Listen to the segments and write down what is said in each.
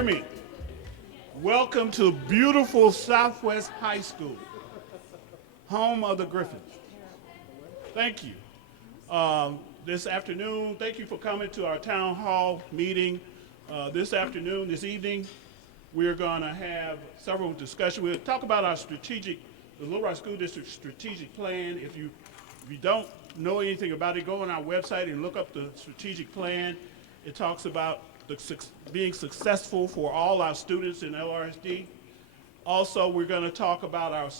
hear me? Welcome to beautiful Southwest High School, home of the Griffins. Thank you. This afternoon, thank you for coming to our town hall meeting. This evening, we're going to have several discussions. We'll talk about the Little Rock School District strategic plan. If you don't know anything about it, go on our website and look up the strategic plan. It talks about being successful for all our students in LRSD. Also, we're going to talk about our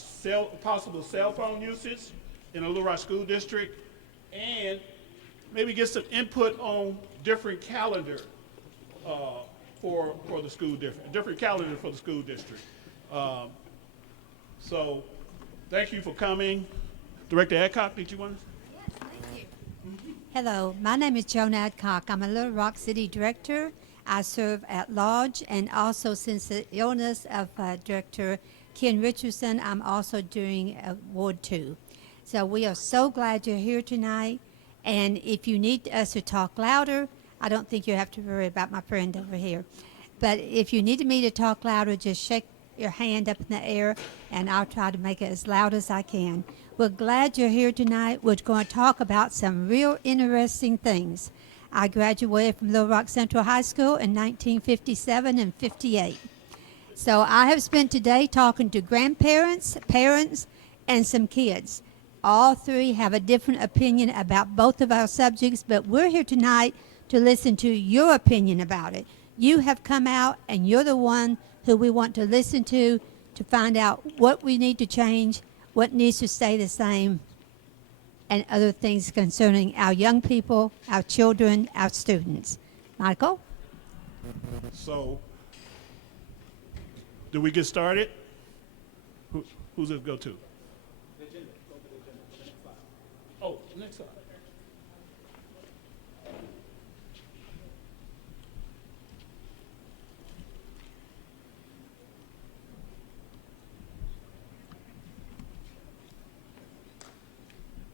possible cell phone usage in the Little Rock School District, and maybe get some input on different calendar for the school district, different calendar for the school district. So, thank you for coming. Director Adcock, did you want to? Yes, thank you. Hello, my name is Joan Adcock. I'm a Little Rock City Director. I serve at large, and also since the illness of Director Ken Richardson, I'm also doing Ward 2. So we are so glad you're here tonight, and if you need us to talk louder, I don't think you have to worry about my friend over here. But if you need me to talk louder, just shake your hand up in the air, and I'll try to make it as loud as I can. We're glad you're here tonight. We're going to talk about some real interesting things. I graduated from Little Rock Central High School in 1957 and 58. So I have spent today talking to grandparents, parents, and some kids. All three have a different opinion about both of our subjects, but we're here tonight to listen to your opinion about it. You have come out, and you're the one who we want to listen to find out what we need to change, what needs to stay the same, and other things concerning our young people, our children, our students. Michael? So, do we get started? Who's it go to? The agenda. Go to the agenda. The next slide. Oh, next slide.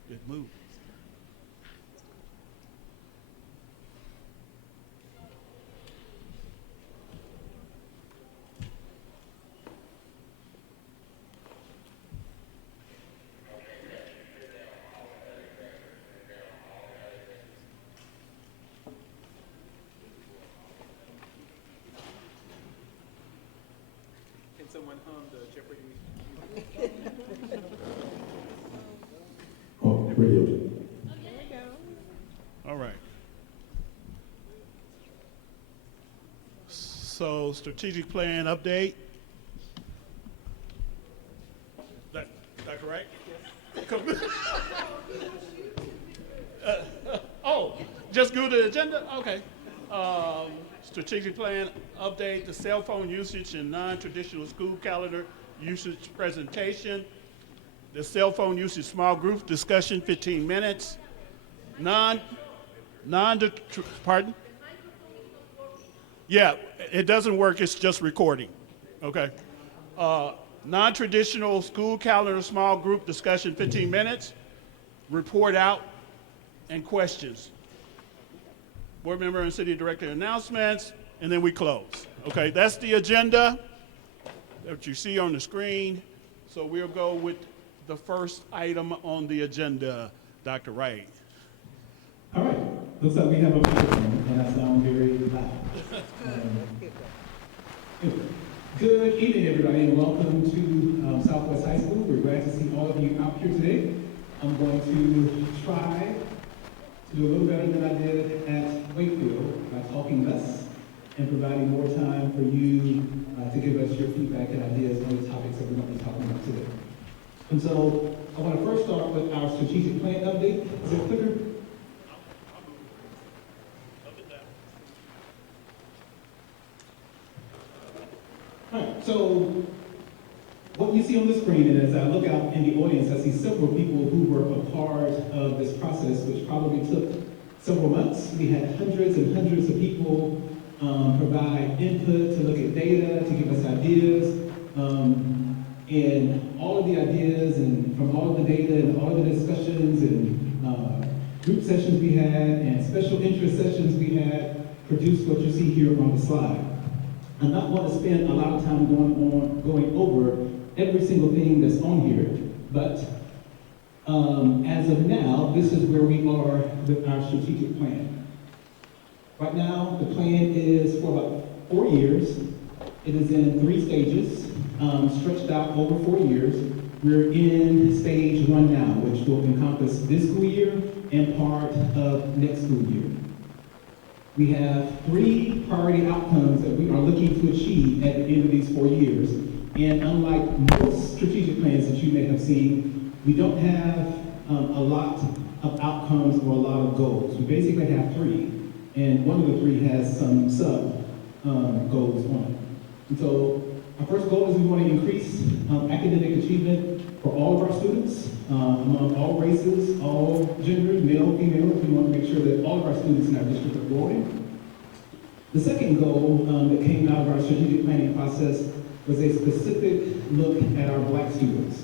It moved. Can someone hum the Jeopardy? Oh, radio. All right. So, strategic plan update. That correct? Yes. Oh, just go to the agenda? Okay. Strategic plan update, the cell phone usage and non-traditional school calendar usage presentation. The cell phone usage small group discussion, 15 minutes. Pardon? Yeah, it doesn't work, it's just recording, okay? Non-traditional school calendar small group discussion, 15 minutes. Report out and questions. Board member and city director announcements, and then we close. Okay, that's the agenda that you see on the screen. So we'll go with the first item on the agenda, Dr. Wright. All right. Looks like we have a microphone, and I sound very loud. Good evening, everybody, and welcome to Southwest High School. We're glad to see all of you out here today. I'm going to try to do a little better than I did at Wakefield by talking less and providing more time for you to give us your feedback and ideas on the topics that we're going to be talking about today. And so I want to first start with our strategic plan update. Is it clicker? All right, so what you see on the screen, and as I look out in the audience, I see several people who were a part of this process, which probably took several months. We had hundreds and hundreds of people provide input, to look at data, to give us ideas. And all of the ideas and from all of the data and all of the discussions and group sessions we had and special interest sessions we had produced what you see here on the slide. I'm not going to spend a lot of time going over every single thing that's on here, but as of now, this is where we are with our strategic plan. Right now, the plan is for about 4 years. It is in 3 stages, stretched out over 4 years. We're in stage 1 now, which will encompass this school year and part of next school year. We have 3 priority outcomes that we are looking to achieve at the end of these 4 years. And unlike most strategic plans that you may have seen, we don't have a lot of outcomes or a lot of goals. We basically have 3, and one of the 3 has some sub goals on it. And so our first goal is we want to increase academic achievement for all of our students, among all races, all genders, male, female. We want to make sure that all of our students in our district are growing. The second goal that came out of our strategic planning process was a specific look at our Black students.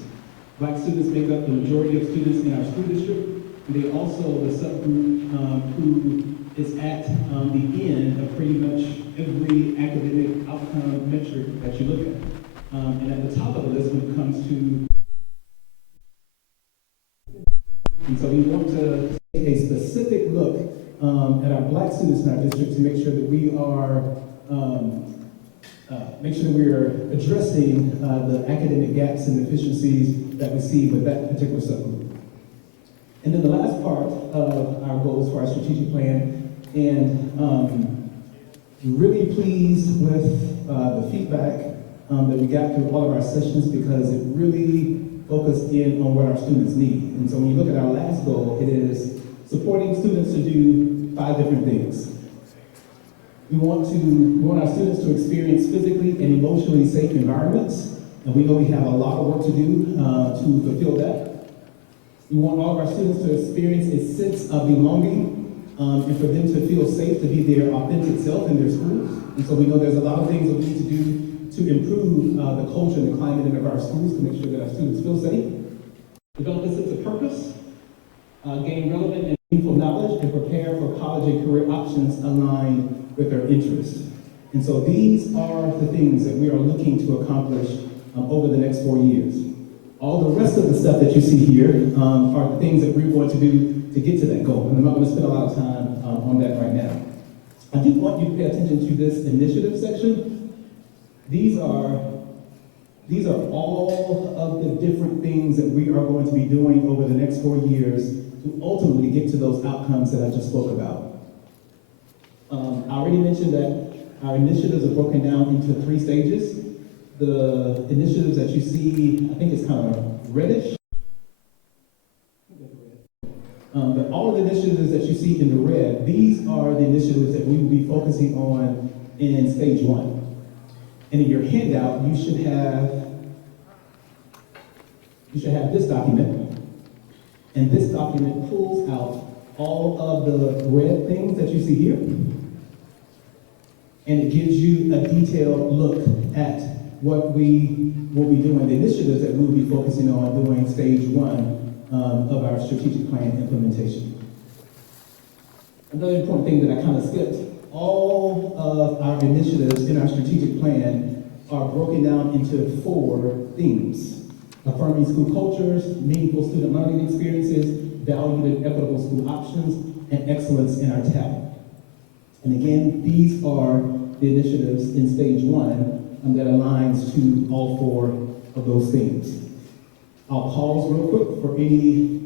Black students make up the majority of students in our school district, and they also the subgroup who is at the end of pretty much every academic outcome metric that you look at. And at the top of the list when it comes to, and so we want to take a specific look at our Black students in our district to make sure that we are addressing the academic gaps and deficiencies that we see with that particular subgroup. And then the last part of our goals for our strategic plan, and really pleased with the feedback that we got through all of our sessions because it really focused in on what our students need. And so when you look at our last goal, it is supporting students to do 5 different things. We want our students to experience physically and emotionally safe environments, and we know we have a lot of work to do to fulfill that. We want all of our students to experience a sense of belonging and for them to feel safe to be their authentic self in their schools. And so we know there's a lot of things that we need to do to improve the culture and the climate in our schools to make sure that our students feel safe. Develop a sense of purpose, gain relevant and meaningful knowledge, and prepare for college and career options aligned with their interests. And so these are the things that we are looking to accomplish over the next 4 years. All the rest of the stuff that you see here are the things that we're going to do to get to that goal. And I'm not going to spend a lot of time on that right now. I do want you to pay attention to this initiative section. These are all of the different things that we are going to be doing over the next 4 years to ultimately get to those outcomes that I just spoke about. I already mentioned that our initiatives are broken down into 3 stages. The initiatives that you see, I think it's kind of reddish. But all of the initiatives that you see in the red, these are the initiatives that we will be focusing on in stage 1. And in your handout, you should have this document. And this document pulls out all of the red things that you see here. And it gives you a detailed look at what we will be doing, the initiatives that we will be focusing on during stage 1 of our strategic plan implementation. Another important thing that I kind of skipped, all of our initiatives in our strategic plan are broken down into 4 themes: affirming school cultures, meaningful student learning experiences, valued and equitable school options, and excellence in our talent. And again, these are the initiatives in stage 1 that aligns to all 4 of those things. I'll pause real quick for any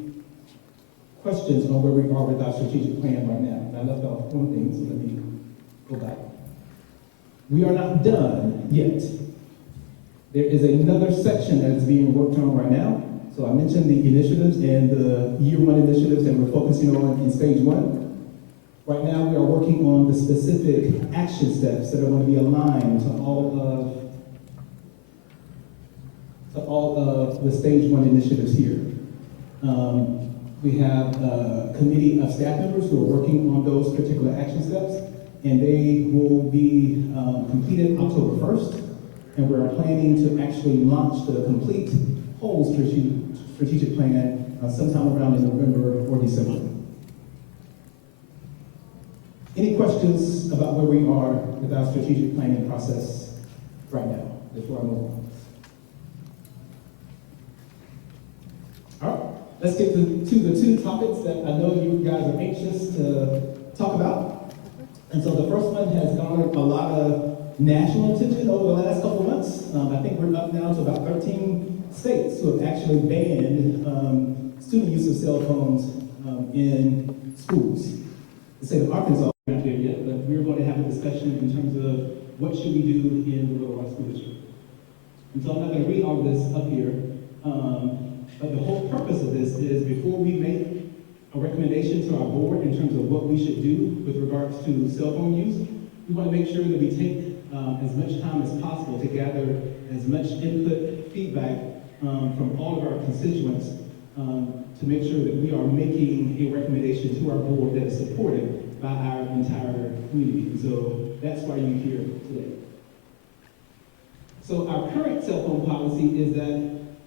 questions on where we are with our strategic plan right now. I left off one thing, so let me go back. We are not done yet. There is another section that is being worked on right now. So I mentioned the initiatives and the year 1 initiatives that we're focusing on in stage 1. Right now, we are working on the specific action steps that are going to be aligned to all of the stage 1 initiatives here. We have a committee of staff members who are working on those particular action steps, and they will be completed October 1st, and we're planning to actually launch the complete whole strategic plan sometime around in November or December. Any questions about where we are with our strategic planning process right now, before I move on? All right, let's get to the two topics that I know you guys are anxious to talk about. And so the first one has garnered a lot of national attention over the last couple of months. I think we're up now to about 13 states who have actually banned student use of cell phones in schools. The state of Arkansas, we're not there yet, but we're going to have a discussion in terms of what should we do in the Little Rock School District. And so I'm not going to read all of this up here, but the whole purpose of this is before we make a recommendation to our board in terms of what we should do with regards to cell phone use, we want to make sure that we take as much time as possible to gather as much input, feedback from all of our constituents to make sure that we are making a recommendation to our board that is supported by our entire community. So that's why you're here today. So our current cell phone policy is that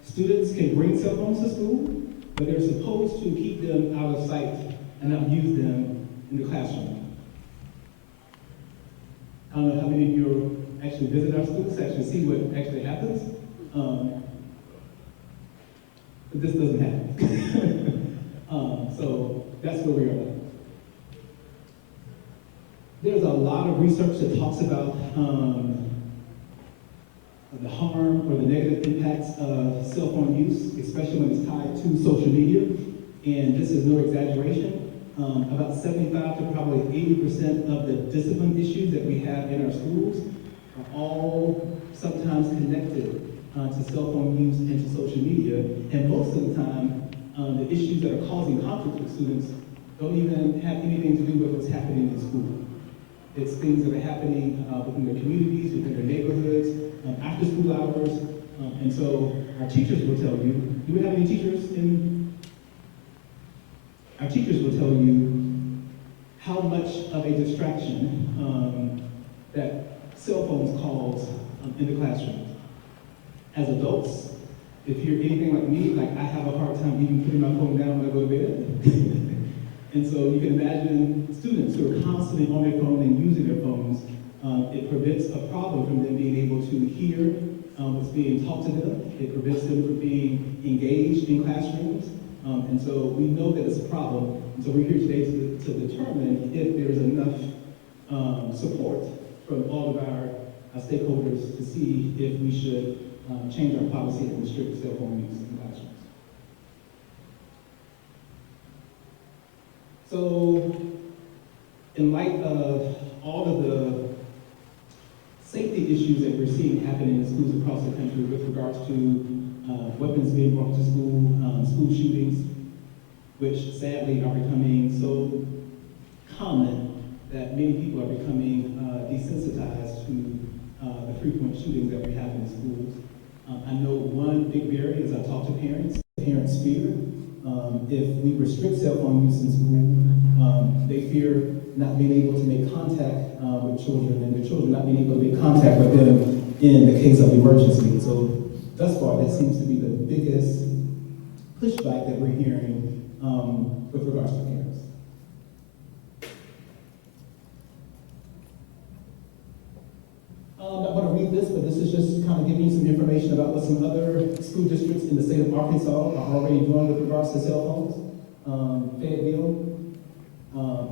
students can bring cell phones to school, but they're supposed to keep them out of sight and not use them in the classroom. I don't know how many of you actually visit our schools to actually see what actually happens. But this doesn't happen. So that's where we are now. There's a lot of research that talks about the harm or the negative impacts of cell phone use, especially when it's tied to social media. And this is no exaggeration. About 75 to probably 80% of the discipline issues that we have in our schools are all sometimes connected to cell phone use and to social media. And most of the time, the issues that are causing conflict with students don't even have anything to do with what's happening in school. It's things that are happening within their communities, within their neighborhoods, after school hours. And so our teachers will tell you, do we have any teachers in? Our teachers will tell you how much of a distraction that cell phones cause in the classroom. As adults, if you're anything like me, like I have a hard time even putting my phone down when I go to bed. And so you can imagine students who are constantly on their phone and using their phones. It prevents a problem from them being able to hear what's being taught to them. It prevents them from being engaged in classrooms. And so we know that it's a problem. And so we're here today to determine if there's enough support from all of our stakeholders to see if we should change our policy and restrict cell phone use in classrooms. So, in light of all of the safety issues that we're seeing happening in schools across the country with regards to weapons being brought to school, school shootings, which sadly are becoming so common that many people are becoming desensitized to the frequent shootings that we have in schools. I know one big barrier is I talk to parents. Parents fear if we restrict cell phone use in school, they fear not being able to make contact with children and their children not being able to make contact with them in the case of emergency. So thus far, that seems to be the biggest pushback that we're hearing with regards to parents. I'm not going to read this, but this is just kind of giving you some information about what some other school districts in the state of Arkansas are already doing with regards to cell phones. Fayetteville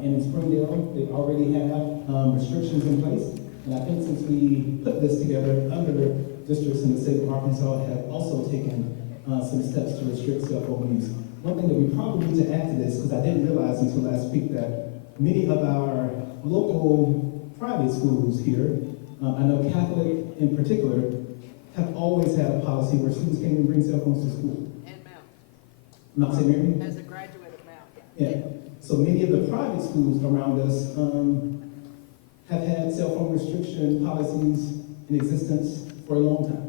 and in Springdale, they already have restrictions in place. And I think since we put this together, other districts in the state of Arkansas have also taken some steps to restrict cell phone use. One thing that we probably need to add to this, because I didn't realize until last week that many of our local private schools here, I know Catholic in particular, have always had a policy where students can't even bring cell phones to school. And Mount St. Mary? as a graduate of Mount. Yeah. So many of the private schools around us have had cell phone restriction policies in existence for a long time.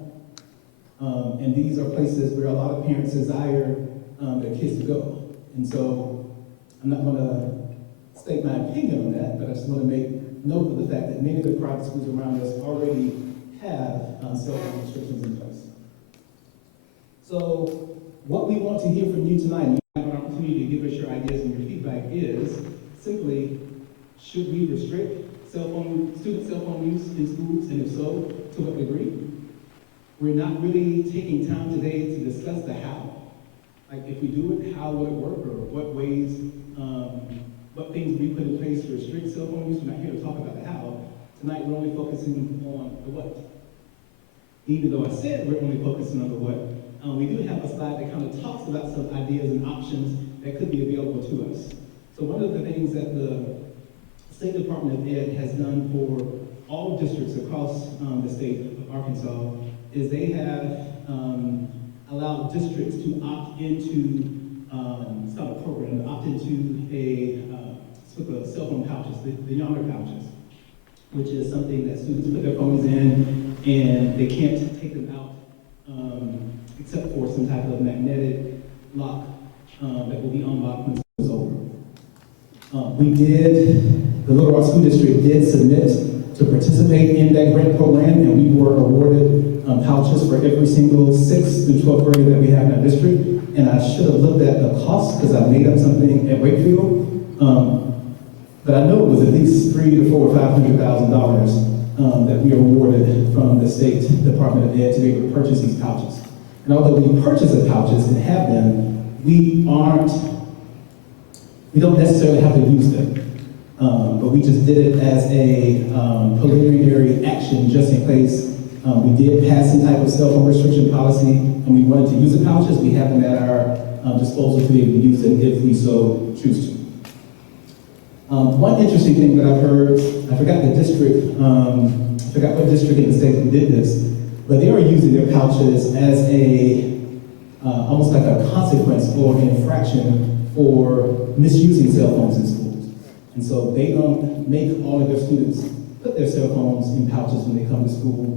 And these are places where a lot of parents desire their kids to go. And so I'm not going to state my opinion on that, but I just want to make note of the fact that many of the private schools around us already have cell phone restrictions in place. So what we want to hear from you tonight, and you have an opportunity to give us your ideas and your feedback, is simply Should we restrict student cell phone use in schools, and if so, to what degree? We're not really taking time today to discuss the how. Like, if we do it, how would it work, or what ways, what things we put in place to restrict cell phone use? We're not here to talk about the how. Tonight, we're only focusing on the what. Even though I said we're only focusing on the what, we do have a slide that kind of talks about some ideas and options that could be available to us. So one of the things that the State Department of Ed has done for all districts across the state of Arkansas is they have allowed districts to opt into, it's not a program, opt into with the cell phone pouches, the Yonder pouches, which is something that students put their phones in and they can't take them out except for some type of magnetic lock that will be unlocked when school is over. The Little Rock School District did submit to participate in that grant program, and we were awarded pouches for every single 6th through 12th grader that we have in our district. And I should have looked at the cost because I made up something at Wakefield. But I know it was at least $300,000 to $400,000 that we were awarded from the State Department of Ed to be able to purchase these pouches. And although we purchase the pouches and have them, we don't necessarily have to use them. But we just did it as a preliminary action just in case we did pass some type of cell phone restriction policy and we wanted to use the pouches. We have them at our disposal to be able to use them if we so choose to. One interesting thing that I've heard, I forgot the district, I forgot what district in the state who did this, but they are using their pouches as almost like a consequence or an infraction for misusing cell phones in schools. And so they don't make all of their students put their cell phones in pouches when they come to school.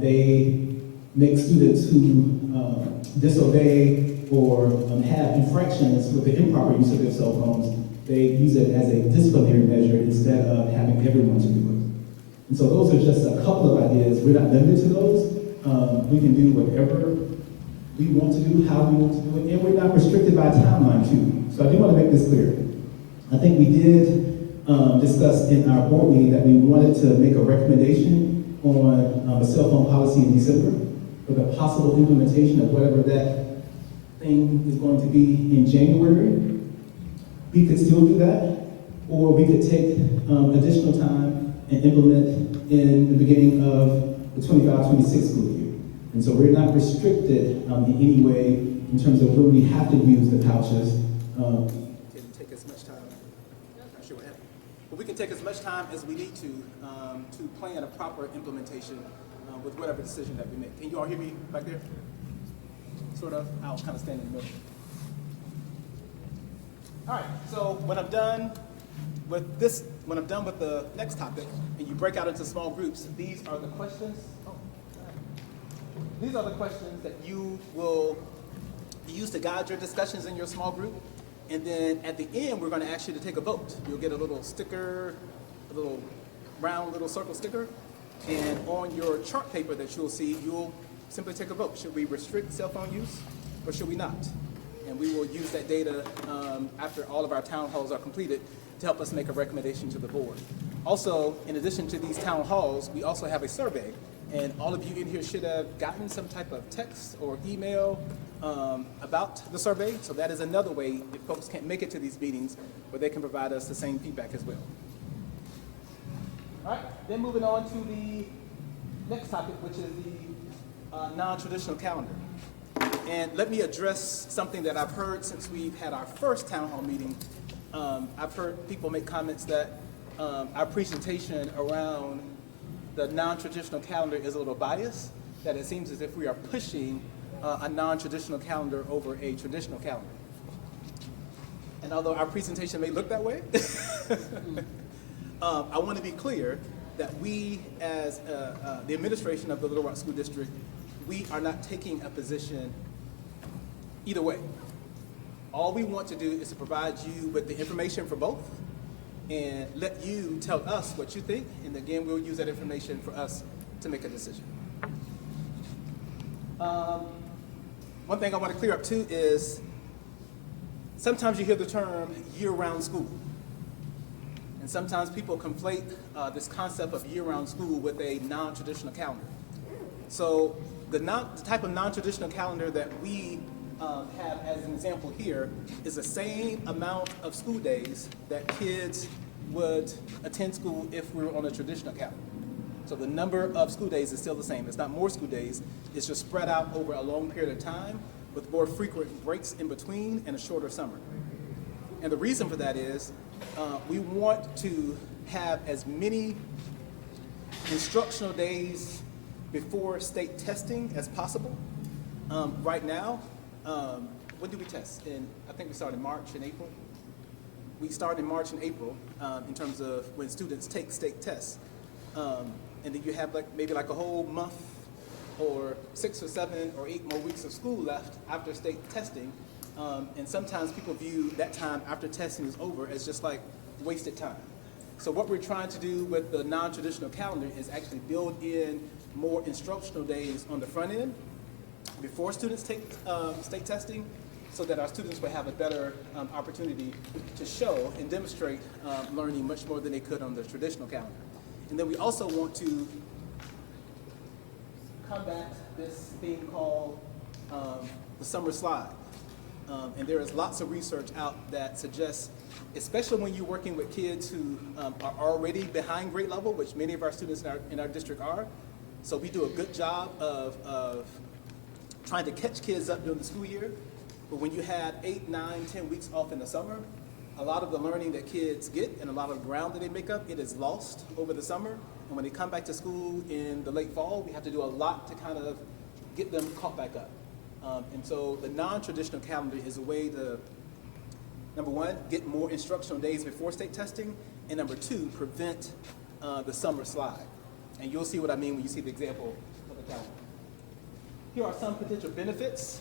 They make students who disobey or have infractions with the improper use of their cell phones, they use it as a disciplinary measure instead of having everyone to do it. And so those are just a couple of ideas. We're not limited to those. We can do whatever we want to do, how we want to do it, and we're not restricted by a timeline too. So I do want to make this clear. I think we did discuss in our board meeting that we wanted to make a recommendation on a cell phone policy in December with a possible implementation of whatever that thing is going to be in January. We could still do that, or we could take additional time and implement in the beginning of the 25-26 school year. And so we're not restricted in any way in terms of when we have to use the pouches. Can take as much time. Not sure what happened. But we can take as much time as we need to plan a proper implementation with whatever decision that we make. Can you all hear me back there? Sort of. I'll kind of stand in the middle. All right. So when I'm done with this, when I'm done with the next topic, and you break out into small groups, these are the questions. These are the questions that you will use to guide your discussions in your small group. And then at the end, we're going to ask you to take a vote. You'll get a little sticker, a little round little circle sticker. And on your chart paper that you'll see, you'll simply take a vote. Should we restrict cell phone use or should we not? And we will use that data after all of our town halls are completed to help us make a recommendation to the board. Also, in addition to these town halls, we also have a survey. And all of you in here should have gotten some type of text or email about the survey. So that is another way, if folks can't make it to these meetings, where they can provide us the same feedback as well. All right, then moving on to the next topic, which is the non-traditional calendar. And let me address something that I've heard since we've had our first town hall meeting. I've heard people make comments that our presentation around the non-traditional calendar is a little biased, that it seems as if we are pushing a non-traditional calendar over a traditional calendar. And although our presentation may look that way, I want to be clear that we, as the administration of the Little Rock School District, we are not taking a position either way. All we want to do is to provide you with the information for both and let you tell us what you think, and again, we'll use that information for us to make a decision. One thing I want to clear up too is sometimes you hear the term year-round school. And sometimes people conflate this concept of year-round school with a non-traditional calendar. So the type of non-traditional calendar that we have as an example here is the same amount of school days that kids would attend school if we were on a traditional calendar. So the number of school days is still the same. It's not more school days, it's just spread out over a long period of time with more frequent breaks in between and a shorter summer. And the reason for that is we want to have as many instructional days before state testing as possible. Right now, when do we test? I think we start in March and April. We start in March and April in terms of when students take state tests. And then you have maybe a whole month or 6 or 7 or 8 more weeks of school left after state testing. And sometimes people view that time after testing is over as just like wasted time. So what we're trying to do with the non-traditional calendar is actually build in more instructional days on the front end before students take state testing, so that our students will have a better opportunity to show and demonstrate learning much more than they could on the traditional calendar. And then we also want to combat this thing called the summer slide. And there is lots of research out that suggests, especially when you're working with kids who are already behind grade level, which many of our students in our district are. So we do a good job of trying to catch kids up during the school year. But when you have 8, 9, 10 weeks off in the summer, a lot of the learning that kids get and a lot of the ground that they make up, it is lost over the summer. And when they come back to school in the late fall, we have to do a lot to kind of get them caught back up. And so the non-traditional calendar is a way to, number one, get more instructional days before state testing, and number two, prevent the summer slide. And you'll see what I mean when you see the example of the calendar. Here are some potential benefits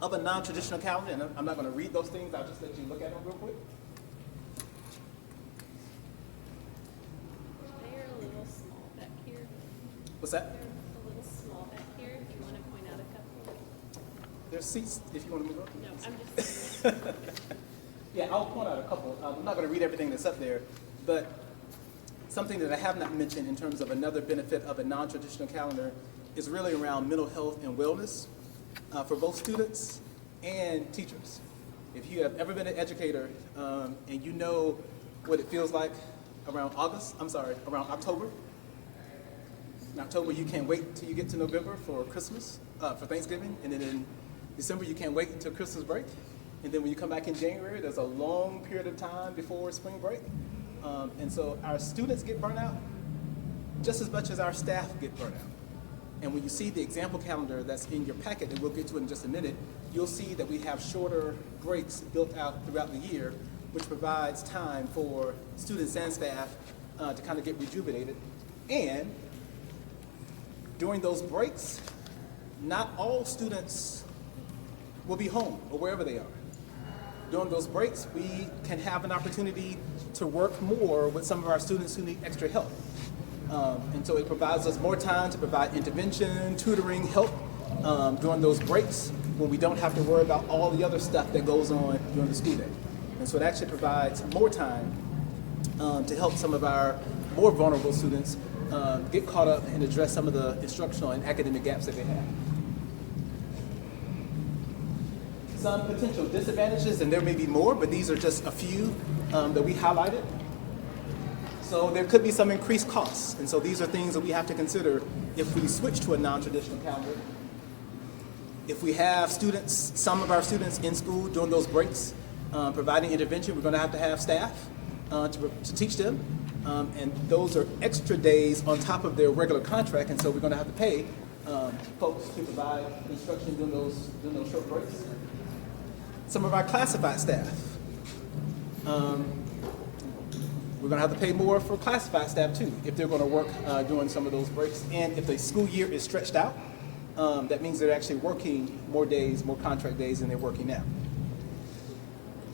of a non-traditional calendar, and I'm not going to read those things, I'll just let you look at them real quick. They're a little small back here. What's that? They're a little small back here. If you want to point out a couple. There's seats if you want to move on. No, I'm just. Yeah, I'll point out a couple. I'm not going to read everything that's up there, but something that I have not mentioned in terms of another benefit of a non-traditional calendar is really around mental health and wellness for both students and teachers. If you have ever been an educator and you know what it feels like around around October. In October, you can't wait until you get to November for Christmas, for Thanksgiving, and then in December, you can't wait until Christmas break. And then when you come back in January, there's a long period of time before spring break. And so our students get burnt out just as much as our staff get burnt out. And when you see the example calendar that's in your packet, and we'll get to it in just a minute, you'll see that we have shorter breaks built out throughout the year, which provides time for students and staff to kind of get rejuvenated. And during those breaks, not all students will be home or wherever they are. During those breaks, we can have an opportunity to work more with some of our students who need extra help. And so it provides us more time to provide intervention, tutoring, help during those breaks when we don't have to worry about all the other stuff that goes on during the school day. And so it actually provides more time to help some of our more vulnerable students get caught up and address some of the instructional and academic gaps that they have. Some potential disadvantages, and there may be more, but these are just a few that we highlighted. So there could be some increased costs, and so these are things that we have to consider if we switch to a non-traditional calendar. If we have students, some of our students in school during those breaks, providing intervention, we're going to have staff to teach them, and those are extra days on top of their regular contract, and so we're going to have to pay folks to provide instruction during those short breaks. Some of our classified staff. We're going to have to pay more for classified staff too if they're going to work during some of those breaks. And if the school year is stretched out, that means they're actually working more days, more contract days than they're working now.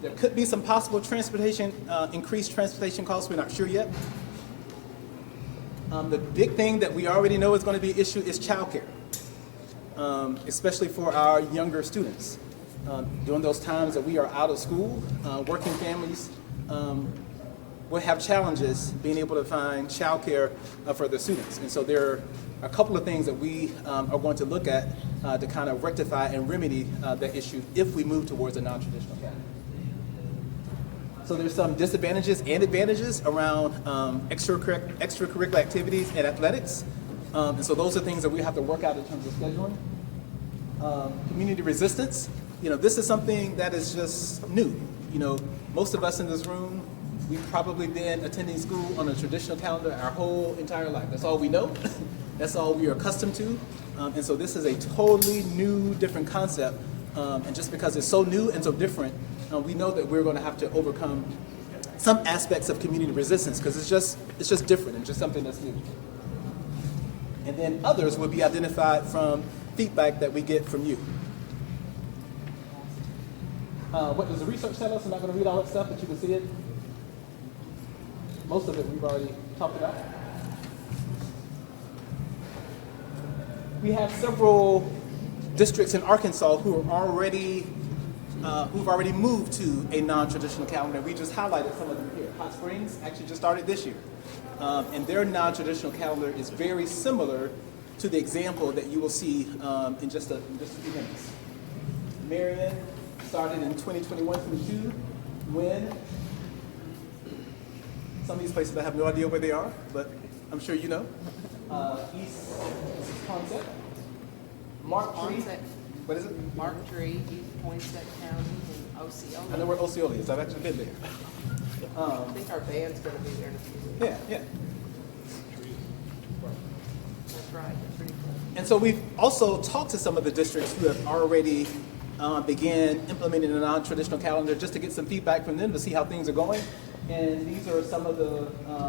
There could be some possible transportation, increased transportation costs. We're not sure yet. The big thing that we already know is going to be an issue is childcare, especially for our younger students. During those times that we are out of school, working families will have challenges being able to find childcare for their students. And so there are a couple of things that we are going to look at to kind of rectify and remedy that issue if we move towards a non-traditional calendar. So there's some disadvantages and advantages around extracurricular activities and athletics. And so those are things that we have to work out in terms of scheduling. Community resistance, this is something that is just new. Most of us in this room, we've probably been attending school on a traditional calendar our whole entire life. That's all we know. That's all we are accustomed to. And so this is a totally new, different concept. And just because it's so new and so different, we know that we're going to have to overcome some aspects of community resistance because it's just different and just something that's new. And then others will be identified from feedback that we get from you. What does the research tell us? I'm not going to read all that stuff, but you can see it. Most of it we've already talked about. We have several districts in Arkansas who've already moved to a non-traditional calendar. We just highlighted some of them here. Hot Springs actually just started this year. And their non-traditional calendar is very similar to the example that you will see in just a few minutes. Marion started in 2021-22. When some of these places I have no idea where they are, but I'm sure you know. East Concept. Mark Tree. What is it? Mark Tree, East Poinsett County, and Osceola. I know where Osceola is. I've actually been there. I think our band's gonna be there in a few weeks. Yeah. That's right, that's pretty cool. And so we've also talked to some of the districts who have already began implementing a non-traditional calendar just to get some feedback from them to see how things are going. And these are some of the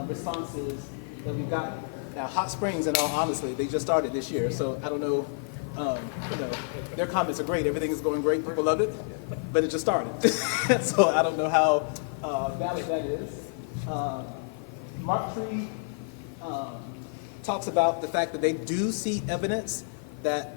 responses that we've gotten. Now, Hot Springs, in all honesty, they just started this year, so I don't know. Their comments are great. Everything is going great. People love it, but it just started. So I don't know how valid that is. Mark Tree talks about the fact that they do see evidence that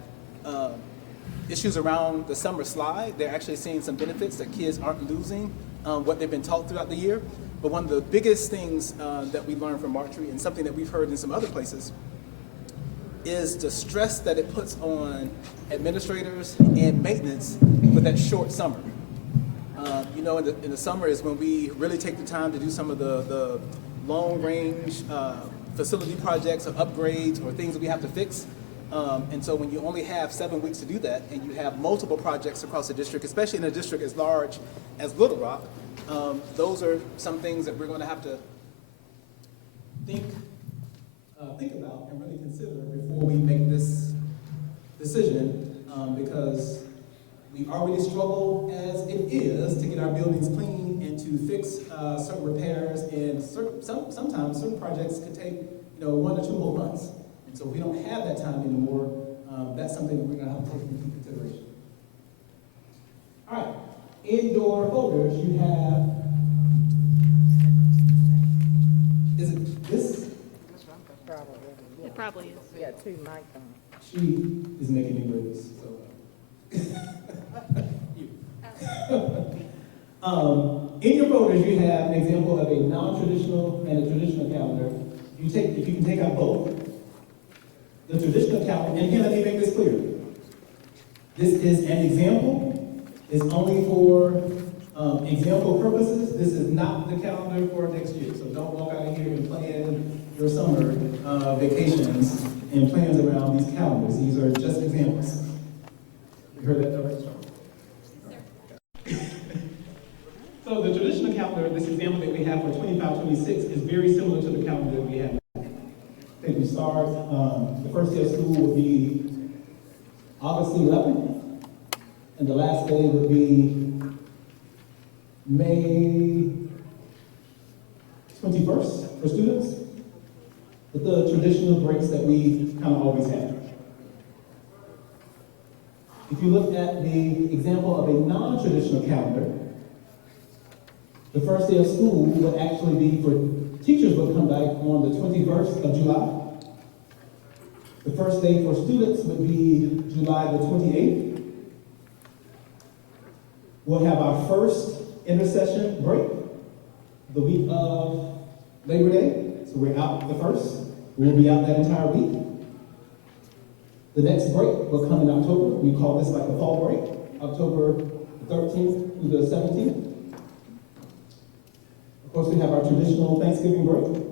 issues around the summer slide, they're actually seeing some benefits that kids aren't losing what they've been taught throughout the year. But one of the biggest things that we learned from Mark Tree, and something that we've heard in some other places, is the stress that it puts on administrators and maintenance for that short summer. In the summer is when we really take the time to do some of the long-range facility projects or upgrades or things that we have to fix. And so when you only have 7 weeks to do that and you have multiple projects across the district, especially in a district as large as Little Rock, those are some things that we're going to have to think about and really consider before we make this decision, because we already struggle as it is to get our buildings clean and to fix certain repairs, and sometimes certain projects can take 1 to 2 whole months. And so if we don't have that time anymore, that's something that we're going to have to take into consideration. All right, in your folders you have, is it this? It probably is. We got 2 mic on. She is making me nervous, so. In your folders, you have an example of a non-traditional and a traditional calendar. If you can take out both. The traditional calendar, and again, let me make this clear. This is an example. It's only for example purposes. This is not the calendar for next year. So don't walk out of here and plan your summer vacations and plans around these calendars. These are just examples. You heard that, right? So the traditional calendar, this example that we have for 25-26 is very similar to the calendar that we have. I think we start, the first day of school would be August 11th, and the last day would be May 21st for students, with the traditional breaks that we kind of always have. If you look at the example of a non-traditional calendar, the first day of school would actually be teachers would come back on the 21st of July. The first day for students would be July the 28th. We'll have our first intercession break the week of Labor Day, so we're out the first. We'll be out that entire week. The next break will come in October. We call this like a fall break, October 13th through the 17th. Of course, we have our traditional Thanksgiving break.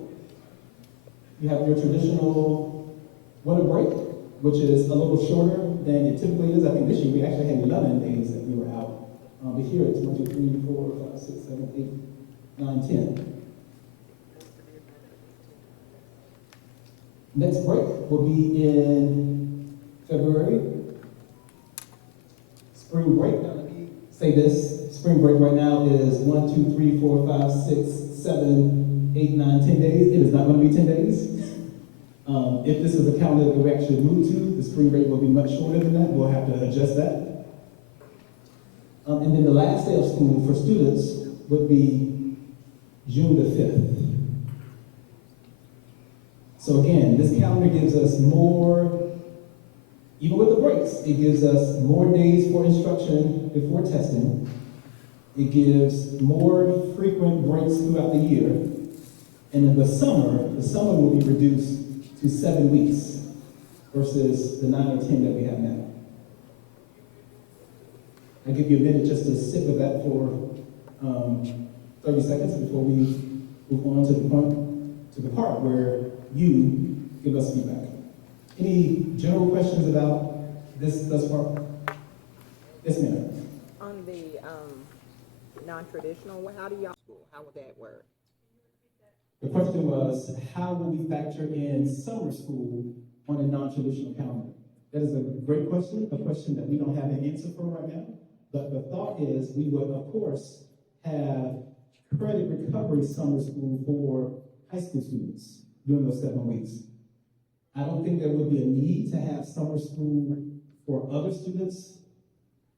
You have your traditional winter break, which is a little shorter than it typically is. I think this year we actually had 11 days that we were out. But here it's 1, 2, 3, 4, 5, 6, 7, 8, 9, 10. Next break will be in February. Spring break. Now let me say this. Spring break right now is 1, 2, 3, 4, 5, 6, 7, 8, 9, 10 days. It is not going to be 10 days. If this is a calendar that we actually move to, the spring break will be much shorter than that. We'll have to adjust that. And then the last day of school for students would be June the 5th. So again, this calendar gives us more, even with the breaks, it gives us more days for instruction before testing. It gives more frequent breaks throughout the year. And in the summer will be reduced to 7 weeks versus the 9 or 10 that we have now. I'll give you a minute just to sit with that for 30 seconds before we move on to the part where you give us feedback. Any general questions about this thus far? Yes, ma'am. On the non-traditional, how do y'all school? How would that work? The question was, how will we factor in summer school on a non-traditional calendar? That is a great question, a question that we don't have an answer for right now. But the thought is we would, of course, have credit recovery summer school for high school students during those 7 weeks. I don't think there would be a need to have summer school for other students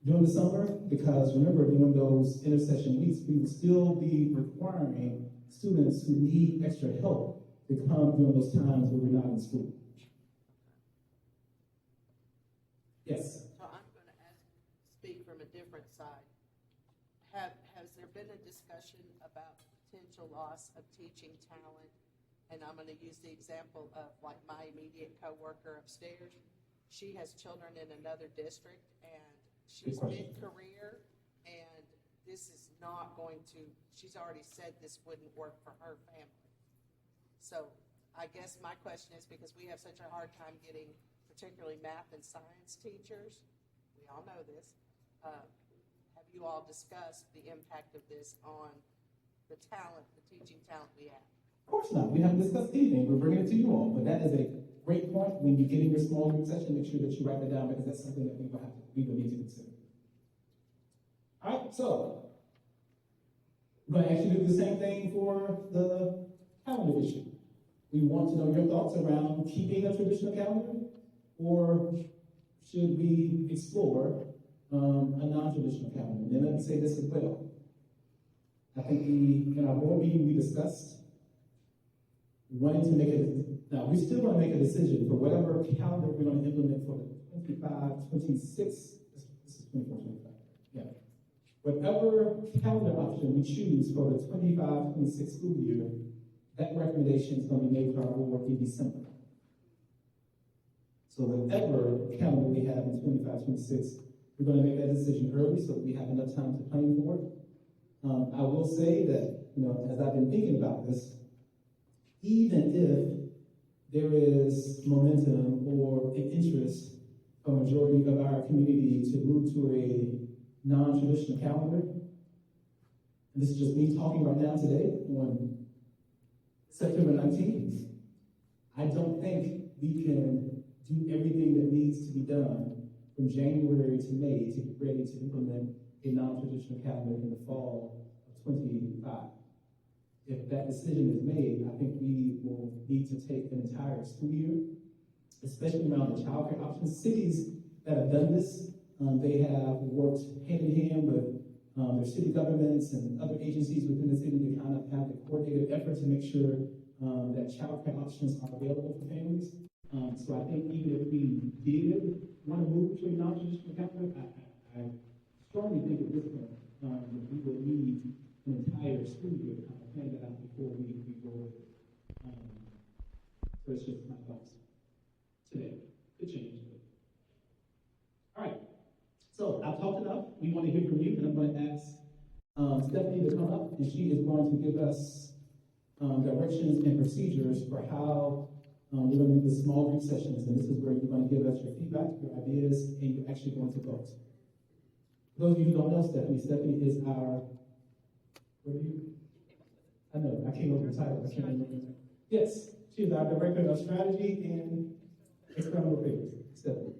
during the summer, because remember, during those intersession weeks, we would still be requiring students who need extra help to come during those times where we're not in school. Yes? So I'm going to speak from a different side. Has there been a discussion about potential loss of teaching talent? And I'm going to use the example of like my immediate coworker upstairs. She has children in another district, and she's mid-career, and this is not going to, she's already said this wouldn't work for her family. So I guess my question is, because we have such a hard time getting particularly math and science teachers, we all know this, have you all discussed the impact of this on the talent, the teaching talent we have? Of course not. We haven't discussed anything. We're bringing it to you all. But that is a great point. When you get in your small group session, make sure that you write that down, because that's something that we will need to consider. All right, so we're going to ask you to do the same thing for the calendar issue. We want to know your thoughts around keeping a traditional calendar, or should we explore a non-traditional calendar? And then let me say this as well. I think in our board meeting, we discussed wanting to make now we're still going to make a decision for whatever calendar we're going to implement for the 25, 26, this is 24, 25, yeah. Whatever calendar option we choose for the 25, 26 school year, that recommendation is going to be made to our board in December. So whatever calendar we have in 25, 26, we're going to make that decision early so that we have enough time to plan for it. I will say that, as I've been thinking about this, even if there is momentum or an interest from a majority of our community to move to a non-traditional calendar, and this is just me talking right now today on September 19th, I don't think we can do everything that needs to be done from January to May to get ready to implement a non-traditional calendar in the fall of 2025. If that decision is made, I think we will need to take an entire school year, especially around the child care options. Cities that have done this, they have worked hand in hand with their city governments and other agencies within the city to kind of have a coordinated effort to make sure that child care options are available for families. So I think even if we did want to move to a non-traditional calendar, I strongly think at this point that we will need an entire school year to kind of plan that out before we go with it. but it's just my thoughts today. Could change. All right. So I've talked enough. We want to hear from you, and I'm going to ask Stephanie to come up, and she is going to give us directions and procedures for how we're going to do the small group sessions. And this is where you're going to give us your feedback, your ideas, and you're actually going to vote. For those of you who don't know Stephanie, Stephanie is our, what are you? I know, I came up with the title. I can't remember. Yes, she is our Director of Strategy and External Affairs. Stephanie.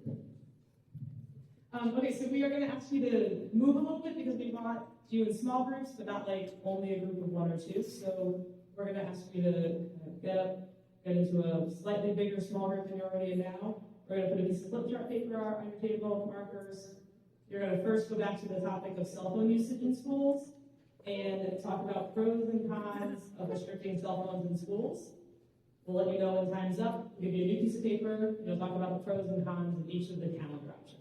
Okay, so we are going to ask you to move a little bit because we want you in small groups, but not like only a group of one or two. So we're going to ask you to get up, get into a slightly bigger small group than you're already in now. We're going to put a piece of flip chart paper on your table, markers. You're going to first go back to the topic of cell phone usage in schools and talk about pros and cons of restricting cell phones in schools. We'll let you know when time's up. We'll give you a new piece of paper. You'll talk about the pros and cons of each of the calendar options.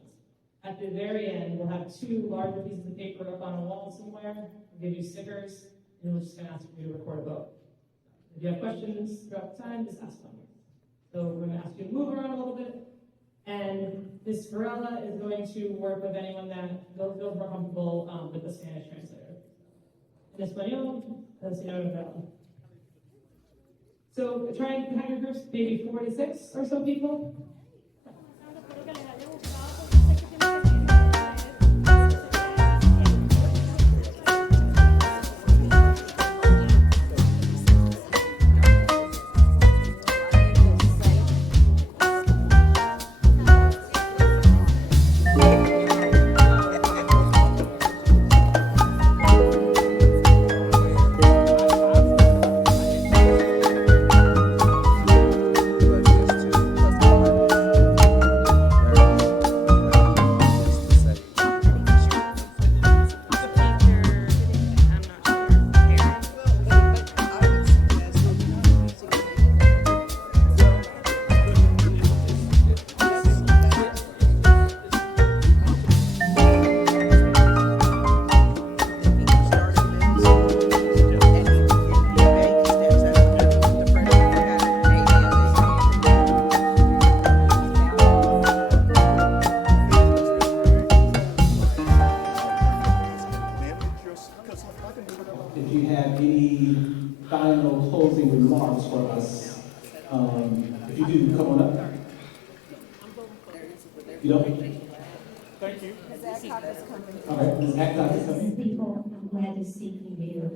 At the very end, we'll have two larger pieces of paper up on a wall somewhere. We'll give you stickers, and we're just going to ask you to record a vote. If you have questions throughout the time, just ask them. So we're going to ask you to move around a little bit. And Ms. Varela is going to work with anyone that feels more comfortable with the Spanish translator. En español, el señor Varela. So try and have your groups maybe 4 to 6 or so people. Espero que les haya gustado porque sé que tienen que If you have any final closing remarks for us, if you do, come on up. You don't? Thank you. All right, Ms. Adcock is coming. People, I'm glad to see you here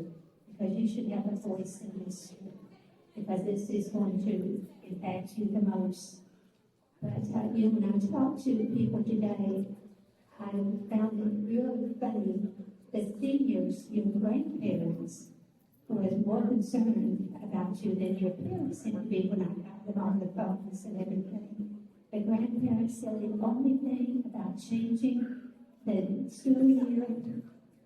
because you should have a voice in this, because this is going to impact you the most. But I tell you, when I talk to the people today, I found it really funny. The seniors, your grandparents, were more concerned about you than your parents seem to be when I got them on the phones and everything. The grandparents said the only thing about changing the school year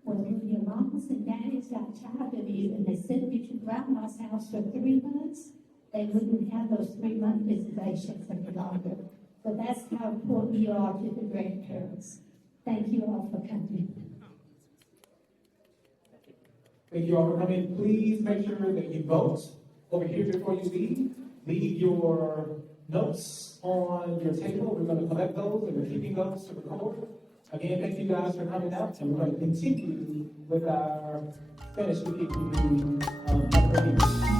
was when your mamas and daddies got tired of you and they sent you to grandma's house for 3 months, they wouldn't have those 3-month visitations any longer. So that's how important you are to the grandparents. Thank you all for coming. Thank you all for coming. Please make sure that you vote over here before you leave. Leave your notes on your table. We're going to collect those and we're keeping those to record. Again, thank you guys for coming out, and we're going to continue with our Spanish speaking. Have a great evening.